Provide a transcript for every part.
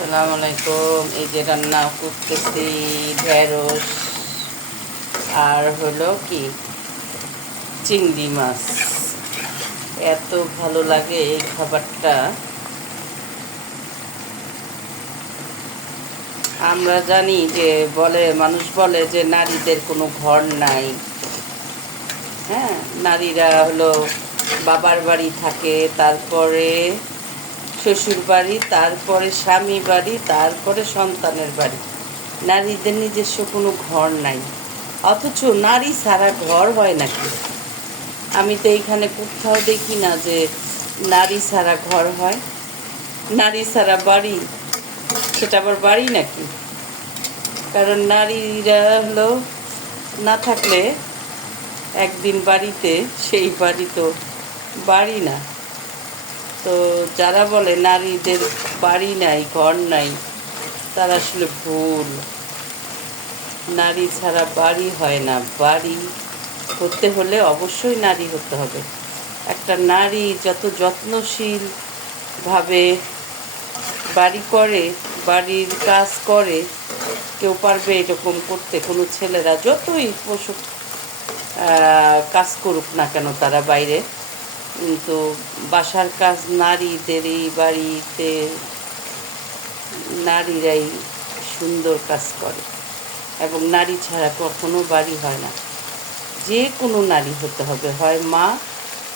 আসসালামু আলাইকুম। এই যে রান্না করতেছি ঢেঁড়স আর হলো কি চিংড়ি মাছ। এত ভালো লাগে এই খাবারটা। আমরা জানি যে মানুষ বলে যে নারীদের কোনো ঘর নাই। হ্যাঁ, নারীরা হলো বাবার বাড়ি থাকে, তারপরে শ্বশুর বাড়ি, তারপরে স্বামী বাড়ি, তারপরে সন্তানের বাড়ি। নারীদের নিজস্ব কোনো ঘর নাই। অথচ নারী ছাড়া ঘর হয় নাকি? আমি তো এইখানে কোথাও দেখি না যে নারী ছাড়া ঘর হয়, নারী ছাড়া বাড়ি। সেটা আবার বাড়ি নাকি? কারণ নারীরা হলো না থাকলে একদিন বাড়িতে, সেই বাড়ি তো বাড়ি না। তো যারা বলে নারীদের বাড়ি নাই, ঘর নাই, তারা আসলে ভুল। নারী ছাড়া বাড়ি হয় না। বাড়ি হতে হলে অবশ্যই নারী হতে হবে। একটা নারী যত যত্নশীলভাবে বাড়ি করে, বাড়ির কাজ করে, কেউ পারবে এরকম করতে? কোনো ছেলেরা যতই পোষক কাজ করুক না কেন তারা বাইরে, কিন্তু বাসার কাজ নারীদের এই বাড়িতে নারীরাই সুন্দর কাজ করে। এবং নারী ছাড়া কখনো বাড়ি হয় না। যে কোনো নারী হতে হবে, হয় মা,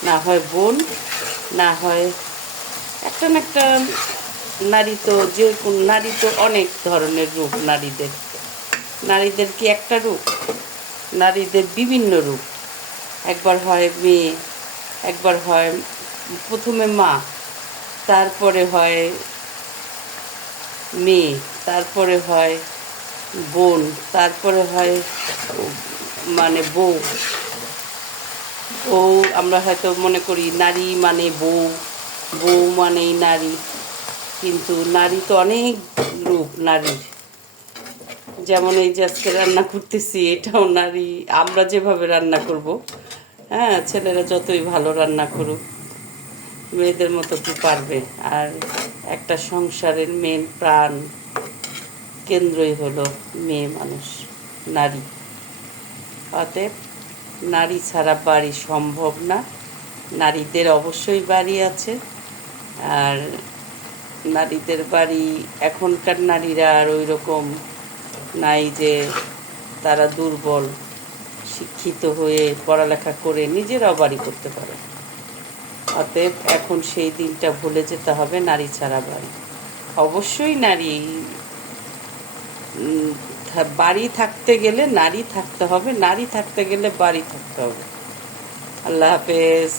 না হয় বোন, না হয় একটা না একটা নারী। তো যে কোনো নারী তো অনেক ধরনের রূপ নারীদের। নারীদের কি একটা রূপ? নারীদের বিভিন্ন রূপ। একবার হয় মেয়ে, একবার হয় প্রথমে মা, তারপরে হয় মেয়ে, তারপরে হয় বোন, তারপরে হয় বউ। বউ আমরা হয়তো মনে করি নারী মানে বউ, বউ মানেই নারী। কিন্তু নারী তো অনেক রূপ নারীর। যেমন এই যে আজকে রান্না করতেছি, এটাও নারী। আমরা যেভাবে রান্না করব, হ্যাঁ, ছেলেরা যতই ভালো রান্না করুক, মেয়েদের মতো কি পারবে? আর একটা সংসারের মেন প্রাণ কেন্দ্রই হলো মেয়ে মানুষ, নারী। অতএব নারী ছাড়া বাড়ি সম্ভব না। নারীদের অবশ্যই বাড়ি আছে। আর নারীদের বাড়ি, এখনকার নারীরা আর ওই রকম নাই যে তারা দুর্বল, শিক্ষিত হয়ে পড়ালেখা করে নিজেরাও বাড়ি করতে পারে। অতএব এখন সেই দিনটা ভুলে যেতে হবে, নারী ছাড়া বাড়ি। অবশ্যই নারী বাড়ি থাকতে গেলে নারী থাকতে হবে, নারী থাকতে গেলে বাড়ি থাকতে হবে। আল্লাহ হাফেজ।